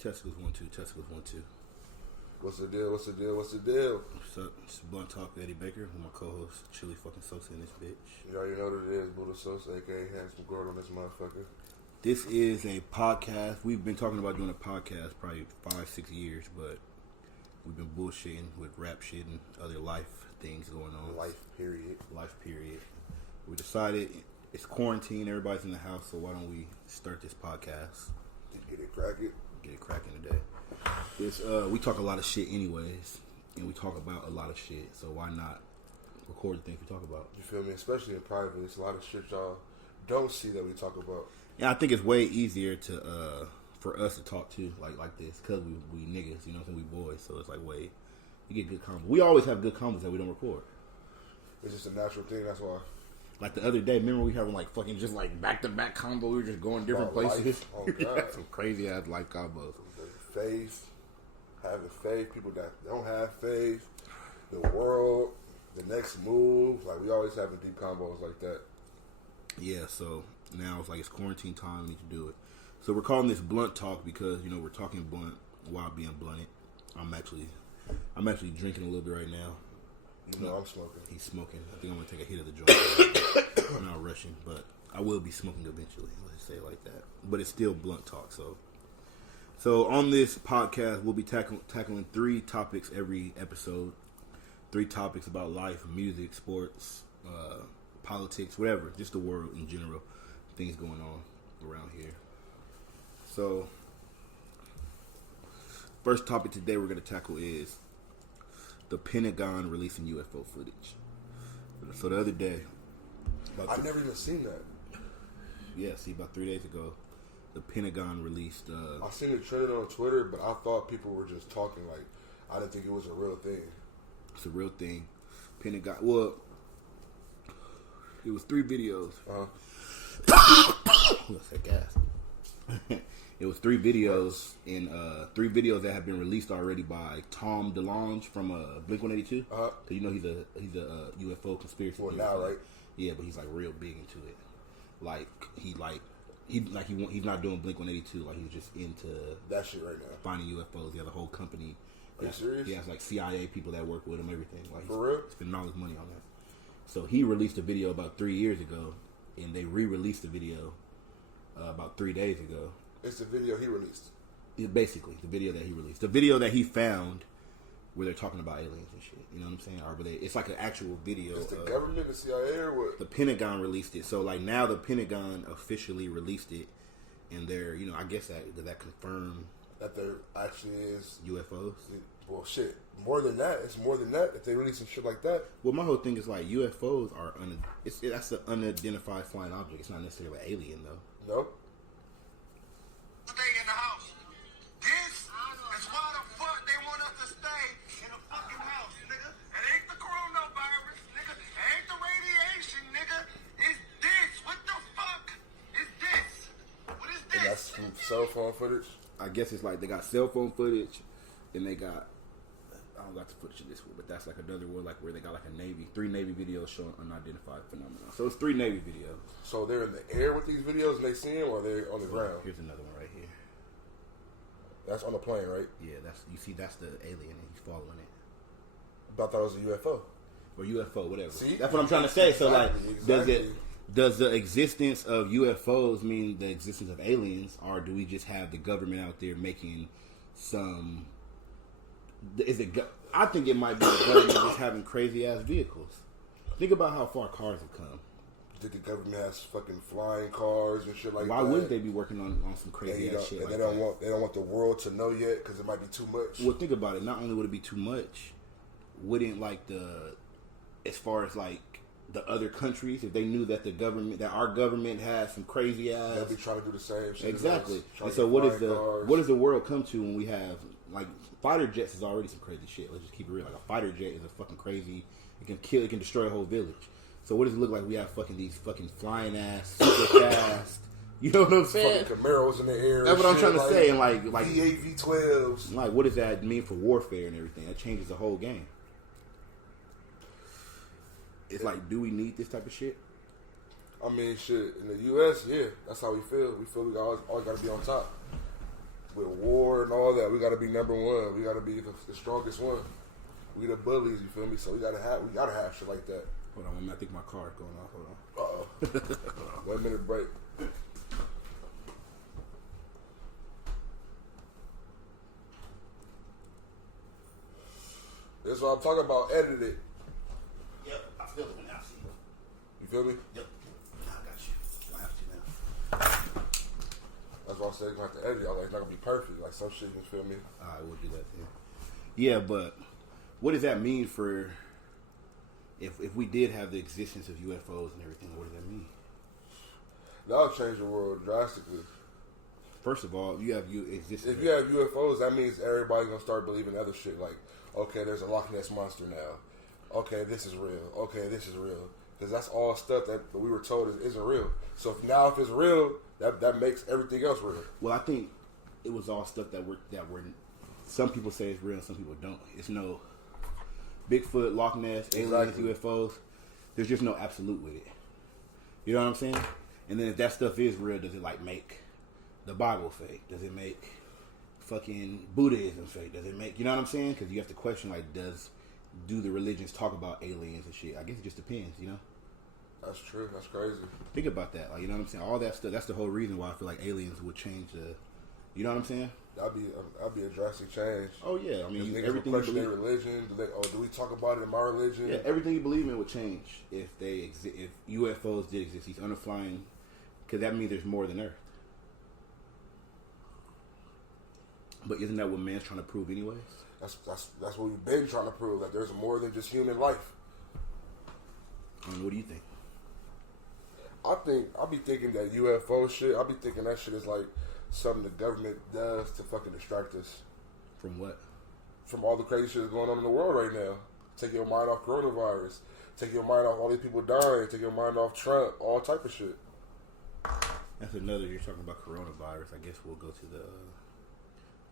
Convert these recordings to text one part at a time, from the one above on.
Testicles 1 2. Testicles 1 2. What's the deal? What's the deal? What's the deal? What's up? It's Blunt Talk with Eddy Baker with my co-host Chili fucking Sosa in this bitch. You already know what it is. Buddha Sosa, aka Handsome Girl on this motherfucker. This is a podcast. We've been talking about doing a podcast probably 5-6 years, but we've been bullshitting with rap shit and other life things going on. Life period. We decided it's quarantine. Everybody's in the house, so why don't we start this podcast? Get it cracking. Get it cracking today. We talk a lot of shit anyways, and we talk about a lot of shit, so why not record the things we talk about? You feel me? Especially in private, it's a lot of shit y'all don't see that we talk about. Yeah, I think it's way easier to for us to talk to like this because we niggas, you know what I'm saying? We boys, so it's like way you get good combos. We always have good combos that we don't record. It's just a natural thing. That's why. Like the other day, remember we having like fucking just like back to back combo. We were just going different places. Oh God, some crazy ass life combos. Faith, having faith, people that don't have faith, the world, the next move. Like we always having deep combos like that. Yeah, so now it's like it's quarantine time. We need to do it. So we're calling this Blunt Talk because you know we're talking blunt while being blunted. I'm actually drinking a little bit right now. You know I'm smoking. He's smoking. I think I'm gonna take a hit of the joint. I'm not rushing, but I will be smoking eventually. Let's say it like that. But it's still Blunt Talk. So on this podcast, we'll be tackling 3 topics every episode. 3 topics about life, music, sports, politics, whatever, just the world in general, things going on around here. So, first topic today we're going to tackle is the Pentagon releasing UFO footage. So the other day, I've never even seen that. Yeah, about 3 days ago, the Pentagon released. I seen it trending on Twitter, but I thought people were just talking. Like I didn't think it was a real thing. It's a real thing. Pentagon. Well, it was 3 videos. What's that gas? It was 3 videos in 3 videos that have been released already by Tom DeLonge from Blink-182. Cause you know he's a UFO conspiracy theorist. Now, right? Yeah, but he's like real big into it. He's not doing Blink-182. Like he's just into that shit right now. Finding UFOs. He has a whole company. Are you serious? He has like CIA people that work with him. Everything. Like for real? Spending all his money on that. So he released a video about 3 years ago, and they re-released the video about 3 days ago. It's the video he released. It's basically the video that he released. The video that he found where they're talking about aliens and shit. You know what I'm saying? Or it's like an actual video. Is the government, the CIA, or what? The Pentagon released it. So like now the Pentagon officially released it, and they're I guess that confirm that there actually is UFOs. Well, shit. More than that. It's more than that. If they release some shit like that. Well, my whole thing is like UFOs are that's an unidentified flying object. It's not necessarily an alien though. No. Stay in the house. This is why the fuck they want us to stay in a fucking house, nigga. It ain't the coronavirus, nigga. It ain't the radiation, nigga. It's this. What the fuck is this? What is this? And that's from cell phone footage. I guess it's like they got cell phone footage, and they got I don't got the footage of this one, but that's like another one like where they got like 3 Navy videos showing unidentified phenomena. So it's 3 Navy videos. So they're in the air with these videos and they see them, or they're on the ground? Here's another one right here. That's on the plane, right? Yeah, that's the alien and he's following it. I thought it was a UFO. Or UFO, whatever. See? That's what I'm trying to say. So Exactly. does the existence of UFOs mean the existence of aliens, or do we just have the government out there making some? I think it might be the government just having crazy ass vehicles. Think about how far cars have come. You think the government has fucking flying cars and shit like that? Why wouldn't they be working on some crazy ass shit? And like they don't want the world to know yet because it might be too much. Well, think about it. Not only would it be too much, wouldn't as far as like the other countries, if they knew that our government has some crazy ass, they'll be trying to do the same shit. Exactly. And so what does the world come to when we have like fighter jets is already some crazy shit. Let's just keep it real. Like a fighter jet is a fucking crazy. It can destroy a whole village. So what does it look like? We have these flying ass, super fast. You know what I'm saying? Fucking Camaros in the air. That's what I'm trying to say. And like V8, V12s. Like, what does that mean for warfare and everything? That changes the whole game. It's like, do we need this type of shit? I mean, shit. In the U.S., yeah, that's how we feel. We feel we always got to be on top. with war and all that, we gotta be number one. We gotta be the strongest one. We the bullies, you feel me? So we gotta have shit like that. Hold on, I think my card's going off. Hold on. 1 minute break. That's what I'm talking about. Edit it. Yep, I feel it now. See. You feel me? Yep. I got you. I have to now. That's why I said you're gonna have to edit it. I was like, it's not gonna be perfect. Like some shit, you feel me? Alright, we'll do that then. Yeah, but what does that mean for if we did have the existence of UFOs and everything? What does that mean? That'll change the world drastically. First of all, you have existence. If you have UFOs, that means everybody's gonna start believing other shit. Like, okay, there's a Loch Ness monster now. Okay, this is real. Okay, this is real. Because that's all stuff that we were told isn't real. So if it's real, that makes everything else real. Well, I think it was all stuff that were. Some people say it's real, some people don't. It's no Bigfoot, Loch Ness, aliens, UFOs. There's just no absolute with it. You know what I'm saying? And then if that stuff is real, does it like make the Bible fake? Does it make fucking Buddhism fake? Does it make, you know what I'm saying? Because you have to question, like, do the religions talk about aliens and shit? I guess it just depends, you know? That's true. That's crazy. Think about that. Like, you know what I'm saying? All that stuff, that's the whole reason why I feel like aliens would change the, you know what I'm saying? That'd be a drastic change. Oh, yeah. I mean, everything you believe. Religion. Do we talk about it in my religion? Yeah, everything you believe in would change if if UFOs did exist. These underflying, because that means there's more than Earth. But isn't that what man's trying to prove anyways? That's what we've been trying to prove, that there's more than just human life. What do you think? I'll be thinking that UFO shit, I'll be thinking that shit is like something the government does to fucking distract us. From what? From all the crazy shit that's going on in the world right now. Take your mind off coronavirus. Take your mind off all these people dying. Take your mind off Trump. All type of shit. That's another, you're talking about coronavirus. I guess we'll go to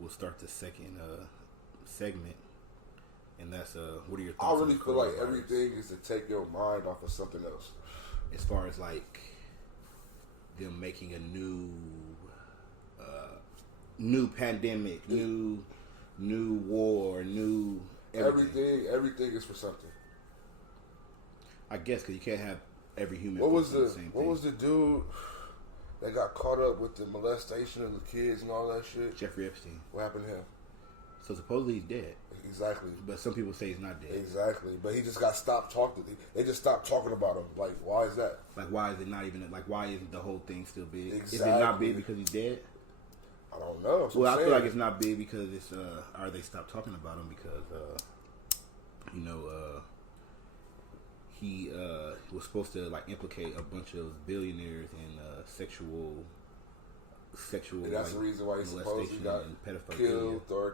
we'll start the second segment. And that's, what are your thoughts? I really feel like everything is to take your mind off of something else. As far as like them making a new pandemic, new war, new everything. Everything is for something. I guess because you can't have every human. What was the dude that got caught up with the molestation of the kids and all that shit? Jeffrey Epstein. What happened to him? So supposedly he's dead. Exactly. But some people say he's not dead. Exactly. But he just got stopped talking. They just stopped talking about him. Like, why is that? Like, why is it not even, like, why isn't the whole thing still big? Exactly. Is it not big because he's dead? I don't know. Well, I feel like it's not big because it's, or they stopped talking about him because, he was supposed to, like, implicate a bunch of billionaires in sexual and that's the reason why he supposedly got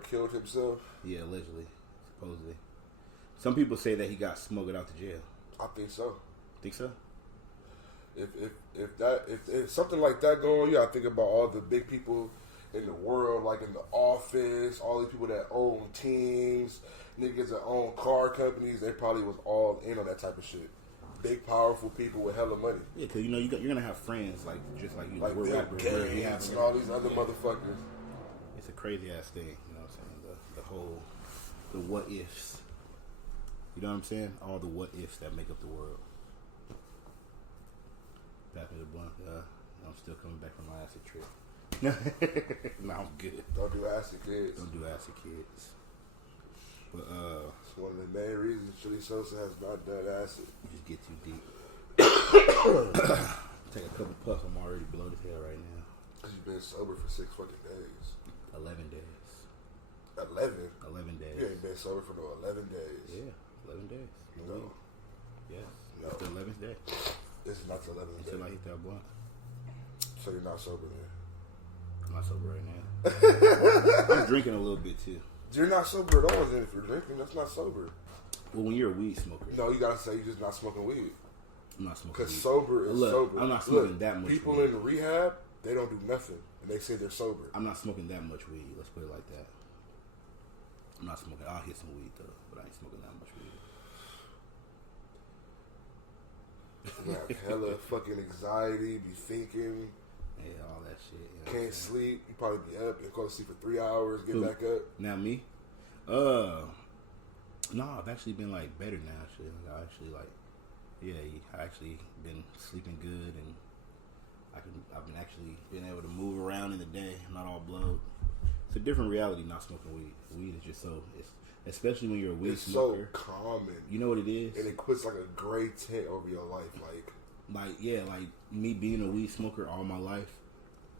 killed himself. Yeah, allegedly, supposedly. Some people say that he got smuggled out to jail. I think so. Think so? If something like that going on, you gotta think about all the big people in the world, like in the office, all these people that own teams, niggas that own car companies. They probably was all in on that type of shit. Big, powerful people with hella money. Yeah, because you're gonna have friends like just like you. Like we're rappers, and all these other motherfuckers. It's a crazy ass thing. You know what I'm saying? The whole what ifs. You know what I'm saying? All the what ifs that make up the world. Back to the blunt. I'm still coming back from my acid trip. No, I'm good. Don't do acid kids. Don't do acid kids. But it's one of the main reasons Chili Sosa has not done acid. You just get too deep. Take a couple puffs. I'm already below the hell right now. You've been sober for 6 fucking days. 11 days. 11? 11 days. You ain't been sober for no 11 days. Yeah, 11 days. No. Yes. No. It's the 11th day. This is not the 11th day. Until I hit that blunt. So you're not sober then? I'm not sober right now. I'm drinking a little bit too. You're not sober at all then. If you're drinking, that's not sober. Well, when you're a weed smoker. No, you gotta say you're just not smoking weed. I'm not smoking weed. Because sober is sober. I'm not smoking that much people weed. in rehab, they don't do nothing. And they say they're sober. I'm not smoking that much weed. Let's put it like that. I'm not smoking. I'll hit some weed though, but I ain't smoking that much weed. You have hella fucking anxiety, be thinking. Yeah, all that shit. You know what I'm Can't saying? sleep. You probably be up and go to sleep for 3 hours, get Who? back up. Now me? No, I've actually been like better now. Shit, I actually like, yeah, I actually been sleeping good, and I've been actually been able to move around in the day. I'm not all blowed. It's a different reality not smoking weed. Weed is just so, it's especially when you're a weed It's smoker. so common. You know what it is? And it puts like a gray tint over your life. Like me being a weed smoker all my life,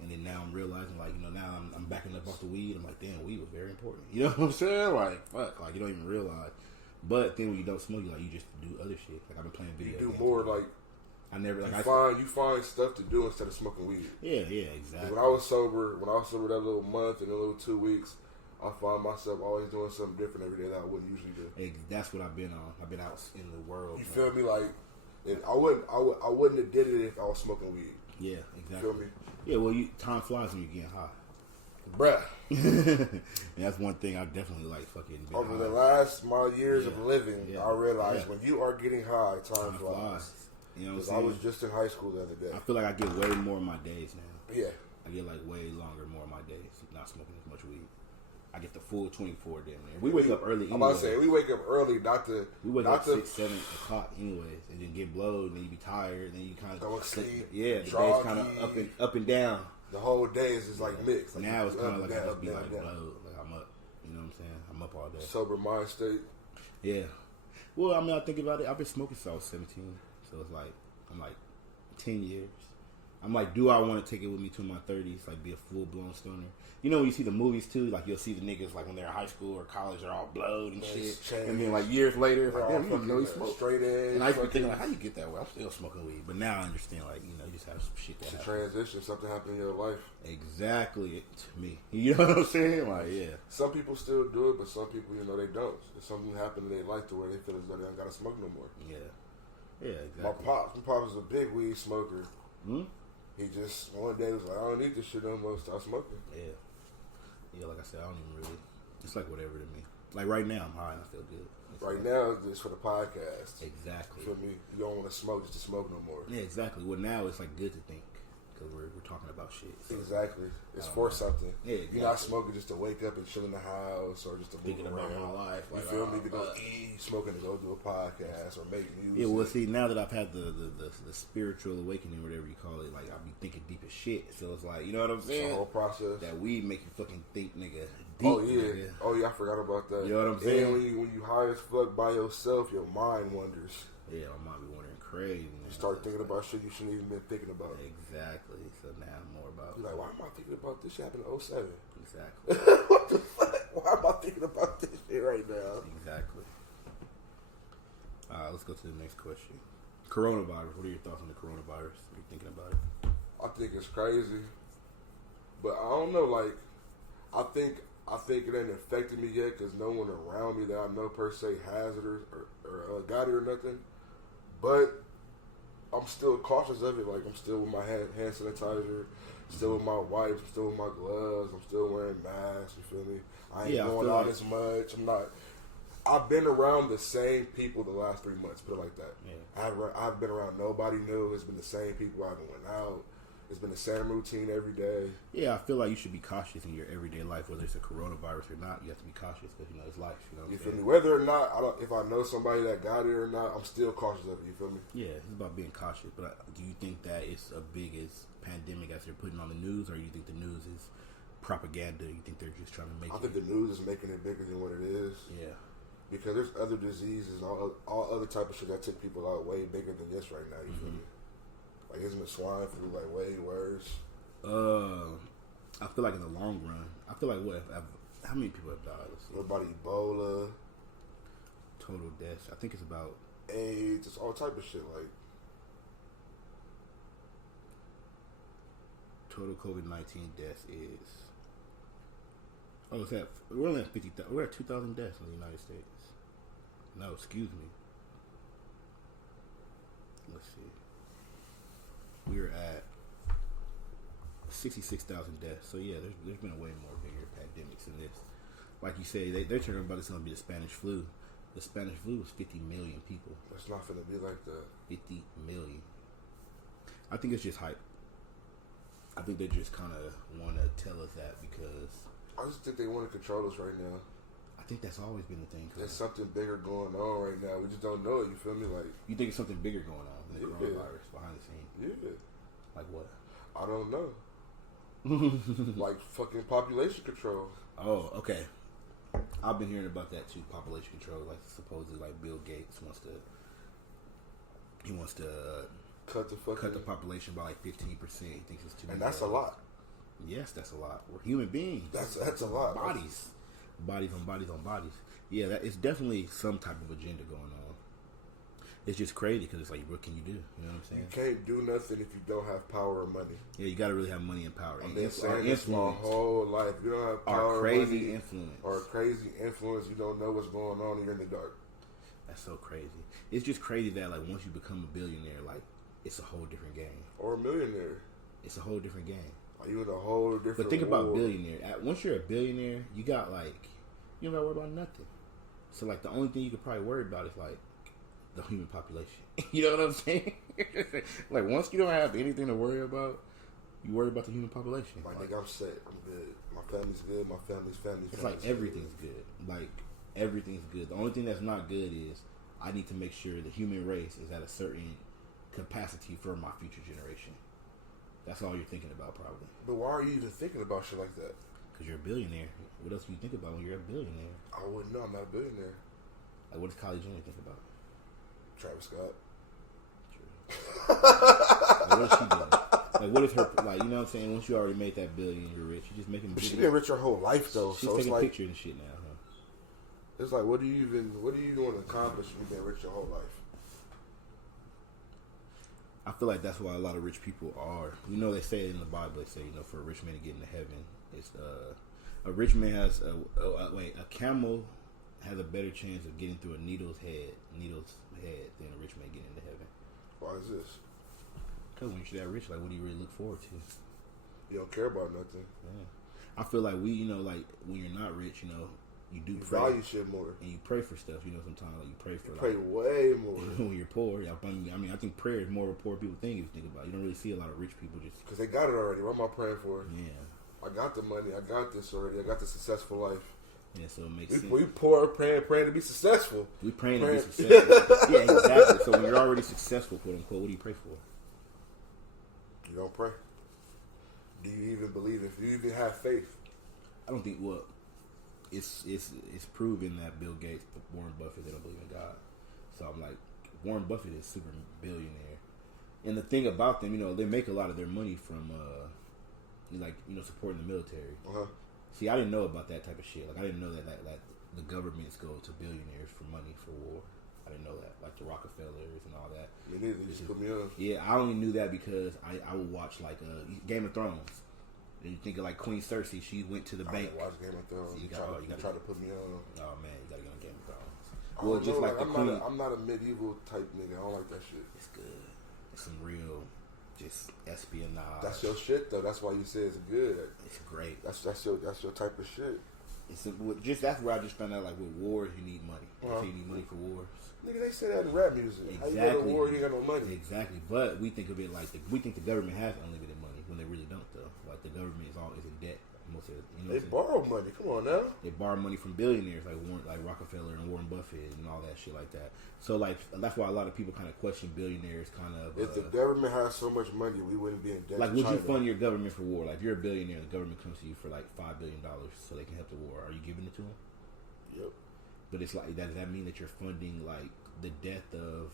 and then now I'm realizing, like, you know, now I'm backing up off the weed. I'm like, damn, weed was very important. You know what I'm saying? Like, fuck, like you don't even realize. But then when you don't smoke, you just do other shit. Like I've been playing video you do games. more like I never like you find stuff to do instead of smoking weed. Yeah, exactly. When I was sober that little month and a little 2 weeks, I find myself always doing something different every day that I wouldn't usually do. That's what I've been on. I've been out in the world. You feel me? Like, and I wouldn't have did it if I was smoking weed. Yeah, exactly. You feel me? Yeah, well, time flies when you're getting high. Bruh. And that's one thing I definitely like fucking been Over high. the last my years of living, Yeah. I realized Yeah. when you are getting high, time flies. You know what I'm Because saying? I was just in high school the other day. I feel like I get way more of my days now. Yeah. I get like way longer, more of my days not smoking as much weed. I get the full 24 damn near. We wake up early. I'm about to say we wake up early, not to. We wake not up to 6, 7 o'clock anyways, and then get blowed, and then you be tired, and then you kind of Go to sleep, Yeah, the day's kind of groggy. up and down. The whole day is just like mixed. Like Now it's kind of like I down, just be down, like down. blowed, like I'm up. You know what I'm saying? I'm up all day. Sober mind state. Yeah. Well, I mean, I think about it. I've been smoking since I was 17, so it's like I'm like 10 years. I'm like, do I want to take it with me to my 30s? Like, be a full blown stoner. You know, when you see the movies too, like you'll see the niggas like when they're in high school or college, they're all blowed and Nice shit. And then like years later, it's like, damn, you didn't know he smoked. Straight edge. And I used to be thinking like, how you get that way? I'm still smoking weed, but now I understand, like, you know, you just have some shit that It's a happens. transition. Something happened in your life. Exactly, to me. You know what I'm saying? Like, yeah. Some people still do it, but some people, you know, they don't. If something happened in their life to where they feel as though they don't gotta smoke no more. Yeah. Yeah, My exactly. pops was a big weed smoker. Hmm? He just one day was like, I don't need this shit no more. Stop smoking. Yeah. Yeah, like I said, I don't even really. It's like whatever to me. Like right now, I'm high and I feel good. It's Right like, now, it's for the podcast. Exactly. You feel me? You don't want to smoke just to smoke no more. Yeah, exactly. Well, now it's like good to think because we're talking about shit. So. Exactly. It's for something. Yeah, You're not exactly. smoking just to wake up and chill in the house or just to move Thinking around. about my life. You Like, feel me? To go fuck. eat, smoking to go do a podcast or make music. Yeah, well, see, now that I've had the spiritual awakening, whatever you call it, like I be thinking deep as shit. So it's like, you know what I'm It's saying? the whole process. That weed make you fucking think, nigga. Deep, Oh yeah, nigga. oh yeah, I forgot about that. You know what I'm And saying? when you high as fuck by yourself, your mind wanders. Yeah, I might be wondering crazy. Man. You start So thinking it's about shit you shouldn't even been thinking about. like, exactly. So now I'm more about You're like, why am I thinking about this shit happened in 07? exactly, What the fuck? Why am I thinking about this shit right now? exactly. Let's go to the next question. Coronavirus. What are your thoughts on the coronavirus? What are you thinking about it? I think it's crazy, but I don't know. Like, I think it ain't affected me yet because no one around me that I know per se has it or got it or nothing. But I'm still cautious of it. Like, I'm still with my hand sanitizer, still with my wipes, I'm still with my gloves, I'm still wearing masks. You feel me? I ain't Yeah, I going feel out like- as much. I'm not. I've been around the same people the last 3 months. Put it like that. Yeah. I've been around nobody new. It's been the same people. I haven't went out. It's been the same routine every day. Yeah, I feel like you should be cautious in your everyday life, whether it's a coronavirus or not. You have to be cautious because you know it's life. You know what You I'm feel me? saying? Whether or not if I know somebody that got it or not, I'm still cautious of it. You feel me? Yeah, it's about being cautious. But do you think that it's a big as pandemic as they're putting on the news, or you think the news is propaganda? You think they're just trying to make I it? think the news is making it bigger than what it is. Yeah. Because there's other diseases, all other type of shit that took people out way bigger than this right now. You feel me? Like, isn't the swine flu like way worse? I feel like in the long run, I feel like how many people have died? Let's see. What about Ebola, Total deaths. I think it's about AIDS, it's all type of shit. Like, total COVID-19 deaths is. Oh, it's at we're only at 50,000. We're at 2,000 deaths in the United States. No, excuse me. Let's see. We're at 66,000 deaths. So yeah, there's been a way more bigger pandemics than this. Like you say, they're talking about it's going to be the Spanish flu. The Spanish flu was 50 million people. it's not finna be like that. 50 million. I think it's just hype. I think they just kind of want to tell us that because I just think they want to control us right now. I think that's always been the thing. There's something bigger going on right now. We just don't know it. You feel me? Like, you think it's something bigger going on than the coronavirus behind the scenes? Yeah. Like what? I don't know. Like fucking population control. Oh, okay. I've been hearing about that too. Population control. Like supposedly, like Bill Gates wants to. He wants to cut the population by like 15%. He thinks it's too. And that's a lot. Yes, that's a lot. We're human beings. That's a lot. Bodies on bodies. Yeah, it's definitely some type of agenda going on. It's just crazy because it's like, what can you do? You know what I'm saying? You can't do nothing if you don't have power or money. Yeah, you got to really have money and power. I've been saying this my whole life. You don't have power, crazy influence, or crazy influence. You don't know what's going on. You're in the dark. That's so crazy. It's just crazy that like once you become a billionaire, like it's a whole different game. Or a millionaire. It's a whole different game. Are you in a whole different? But think about billionaire. Once you're a billionaire, you got like you don't got to worry about nothing. So like the only thing you could probably worry about is like the human population. You know what I'm saying? Like once you don't have anything to worry about, you worry about the human population. Like nigga, I'm set. I'm good. My family's good. My family's It's like everything's good. Like everything's good. The only thing that's not good is I need to make sure the human race is at a certain capacity for my future generation. That's all you're thinking about, probably. But why are you even thinking about shit like that? Because you're a billionaire. What else do you think about when you're a billionaire? I wouldn't know. I'm not a billionaire. Like, what does Kylie Jenner think about? Travis Scott. True. Like, what is she doing? Like, what is her, like, you know what I'm saying? Once you already made that billion, you're rich. You just making videos. She been rich her whole life, though. She's so taking it's like, pictures and shit now, huh? It's like, what do you want to accomplish if you've been rich your whole life? I feel like that's why a lot of rich people are. You know, they say it in the Bible. They say, you know, for a rich man to get into heaven, it's a rich man has a camel has a better chance of getting through a needle's head than a rich man getting into heaven. Why is this? Because when you're that rich, like, what do you really look forward to? You don't care about nothing. Yeah. I feel like you know, like when you're not rich, you know, you pray, value shit more, and you pray for stuff. You know, sometimes like you pray for. Pray way more when you're poor. I mean, I think prayer is more of a poor people thing. If you think about it, you don't really see a lot of rich people just because they got it already. What am I praying for? Yeah, I got the money. I got this already. I got the successful life. Yeah, so it makes sense. We poor praying to be successful. We praying to be successful. Yeah, exactly. So when you're already successful, quote unquote, what do you pray for? You don't pray. Do you even believe it? Do you even have faith? I don't think. Well, it's proven that Bill Gates, Warren Buffett, they don't believe in God. So I'm like, Warren Buffett is super billionaire, and the thing about them, you know, they make a lot of their money from like, you know, supporting the military. Uh-huh. See, I didn't know about that type of shit. Like, I didn't know that the governments go to billionaires for money for war. I didn't know that, like the Rockefellers and all that. Me neither. You just put me on. Yeah, I only knew that because I would watch like Game of Thrones. And you think of like Queen Cersei, she went to the bank. I watch Game of Thrones. So you try to put me on. Oh man, you gotta get on Game of Thrones. Well, just like the Queen. I'm not a medieval type nigga. I don't like that shit. It's good. It's some real, just espionage. That's your shit though. That's why you say it's good. It's great. That's your type of shit. It's that's where I just found out, like, with wars you need money. You need money for wars. Nigga, they say that in rap music. Exactly. How you go to war, you ain't got no money. Exactly. But we think of it like we think the government has unlimited money when they really don't, though. Like, the government is always in debt. Most of it, you know, they borrow money. Come on now. They borrow money from billionaires like Rockefeller and Warren Buffett and all that shit like that. So like that's why a lot of people kind of question billionaires. Kind of if the government has so much money, we wouldn't be in debt. Like, would you fund your government for war? Like, if you're a billionaire, the government comes to you for like $5 billion so they can help the war. Are you giving it to them? Yep. But it's like, does that mean that you're funding like the death of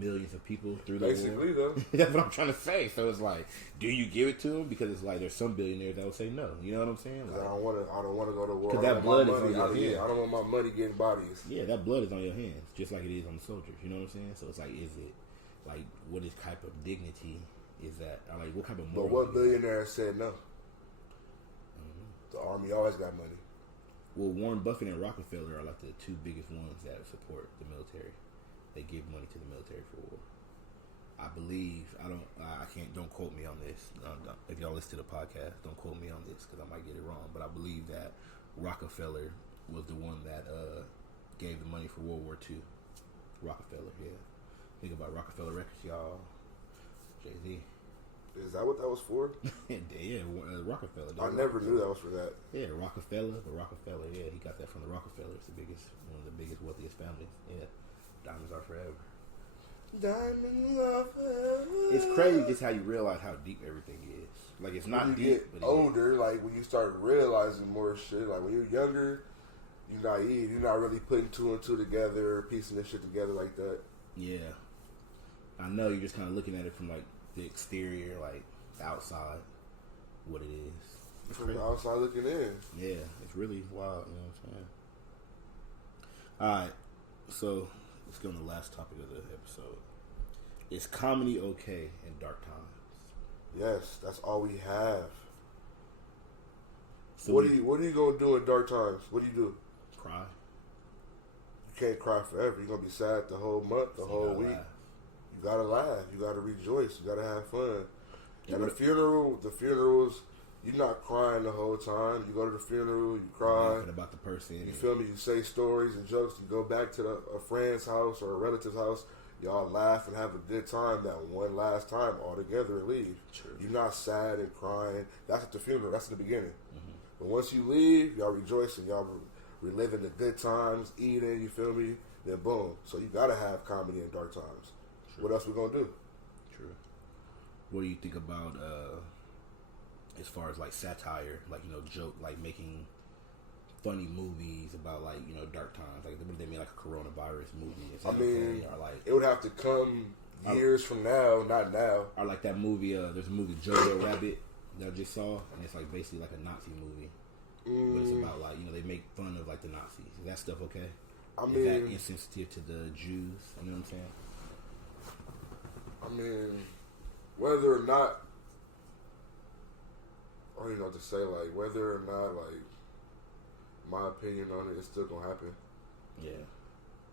millions of people through the basically war? Though? That's what I'm trying to say. So it's like, do you give it to them? Because it's like there's some billionaires that will say no. You know what I'm saying? Like, I don't want to go to war. Because that blood is on your hands. I don't want my money getting bodies. Yeah, that blood is on your hands, just like it is on the soldiers. You know what I'm saying? So it's like, is it like what is type of dignity is that? Or like what type of moral? But what billionaire said no? Mm-hmm. The army always got money. Well, Warren Buffett and Rockefeller are like the two biggest ones that support the military. They give money to the military for war. I believe, don't quote me on this. If y'all listen to the podcast, don't quote me on this because I might get it wrong. But I believe that Rockefeller was the one that gave the money for World War II. Rockefeller, yeah. Think about Rockefeller Records, y'all. Jay-Z. Is that what that was for? Yeah, Rockefeller. I never knew that was for that. Yeah, the Rockefeller. Yeah, he got that from the Rockefellers, one of the biggest, wealthiest families. Yeah, diamonds are forever. Diamonds are forever. It's crazy just how you realize how deep everything is. Like, it's not when you deep, get but older, like when you start realizing more shit. Like when you're younger, you're naive. You're not really putting two and two together, piecing this shit together like that. Yeah, I know you're just kind of looking at it from like the exterior, like the outside, what it is. It's From crazy. the outside looking in. Yeah, it's really wild. You know what I'm saying? All right, so let's go on the last topic of the episode. Is comedy okay in dark times? Yes, that's all we have. So What are you gonna do in dark times? What do you do? cry? You can't cry forever. You're gonna be sad the whole month, the So you whole gotta week. laugh. You gotta laugh. You gotta rejoice. You gotta have fun. Yeah, And but- the funerals, you're not crying the whole time. You go to the funeral, you cry. Laughing about the person. You feel me? You say stories and jokes. You go back to a friend's house or a relative's house. Y'all laugh and have a good time that one last time all together and leave. True. You're not sad and crying. That's at the funeral. That's at the beginning. Mm-hmm. But once you leave, y'all rejoicing. Y'all reliving the good times, eating. You feel me? Then boom. So you gotta have comedy in dark times. True. What else we gonna do? True. What do you think about as far as like satire, like, you know, joke, like making funny movies about, like, you know, dark times, like they made like a coronavirus movie? Is that I mean, okay? Or like, it would have to come years from now, not now. or like that movie. There's a movie Jojo Rabbit that I just saw, and it's like basically like a Nazi movie, but it's about, like, you know, they make fun of like the Nazis. Is that stuff okay? I Is that mean, insensitive to the Jews? You know what I'm saying? whether or not, I don't even know what to say. Like, whether or not, like, my opinion on it is still gonna happen. Yeah.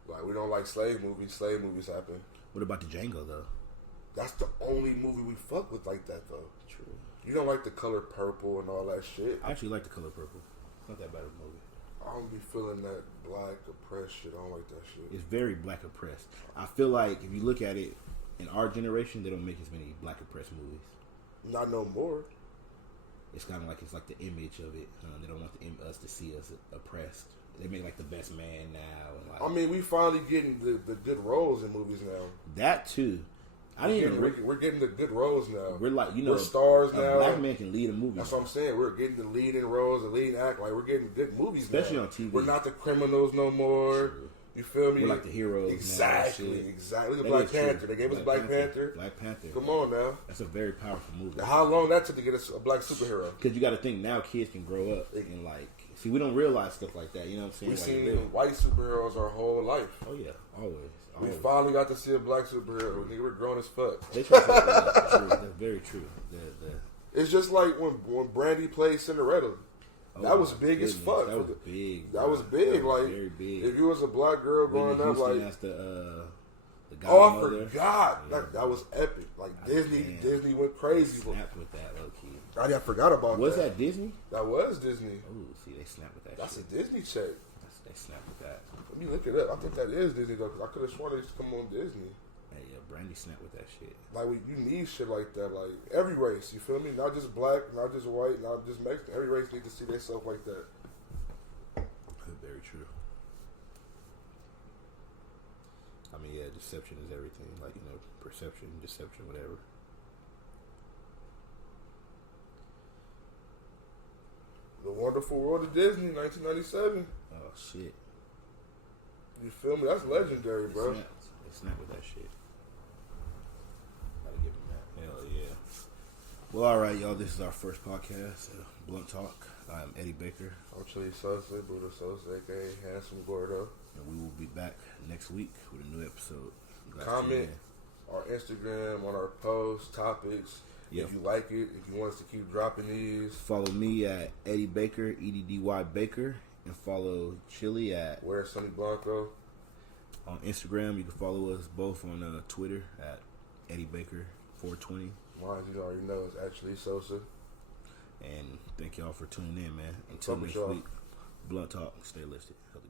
Like, we don't like slave movies. Slave movies happen. What about the Django though? That's the only movie we fuck with like that, though. True. You don't like the color purple and all that shit. I actually like The Color Purple. It's not that bad of a movie. I don't be feeling that black oppressed shit. I don't like that shit. It's very black oppressed. I feel like if you look at it, in our generation, they don't make as many black oppressed movies. Not no more. It's kind of like, it's like the image of it. They don't want us to see us oppressed. They make like The Best Man now. And like, I mean, we finally getting the good roles in movies now. that too. I didn't even. We're getting the good roles now. We're like, you know, we're stars a now. black man can lead a movie. That's what I'm saying. We're getting the leading roles, the leading act. Like, we're getting good movies, Especially now. on TV. We're not the criminals no more. True. You feel me? We're like the heroes. Exactly, now, shit. exactly. Look at That Black is true. Panther. They gave us Black Panther. Black Panther. Come on now. That's a very powerful movie. Now, how long that took to get us a black superhero? Because you got to think now, kids can grow up and like, see, we don't realize stuff like that. You know what I'm saying? We've Like, seen white superheroes our whole life. oh yeah, always. We always. finally got to see a black superhero. Nigga, we're grown as fuck. They try to that's true. That's very true. It's just like when Brandy played Cinderella. That was my big as goodness, fuck. That was big. That bro. was big. That was Like, very big. if you was a black girl growing Whitney up, Houston like, as the oh, I godmother. forgot. Yeah. That was epic. Like, Damn. Disney went crazy. Snapped with that, low key. I forgot about Was that. that Disney? That was Disney. Oh, see, they snapped with that. That's shit. a Disney check. They snapped with that. Let me look it up. I think that is Disney though, because I could have sworn they used to come on Disney. Hey, yeah, Brandy snapped with that shit. Like, you need shit like that. Like, every race, you feel me? Not just black, not just white, not just Mexican. Every race needs to see themselves like that. Very true. I mean, yeah, deception is everything. Like, you know, perception, deception, whatever. The Wonderful World of Disney, 1997. Oh shit! You feel me? That's legendary, bro. They snapped with that shit. Gotta give them that. Hell yeah. Well, all right, y'all. This is our first podcast, Blunt Talk. I'm Eddy Baker, I'm Chili Sosa, Buddha Sosa, aka Handsome Gordo. and we will be back next week with a new episode. Glad to Comment tune in. our Instagram on our posts, topics. Yep. If you like it, if you want us to keep dropping these, Follow me at Eddy Baker, EDDY Baker, and follow Chili at where's Sonny Blanco? on Instagram. You can follow us both on Twitter at Eddy Baker 420. Mine, you already know, is actually Sosa. And thank y'all for tuning in, man. Until Fuck with next y'all. week, Blunt Talk. Stay listed. Healthy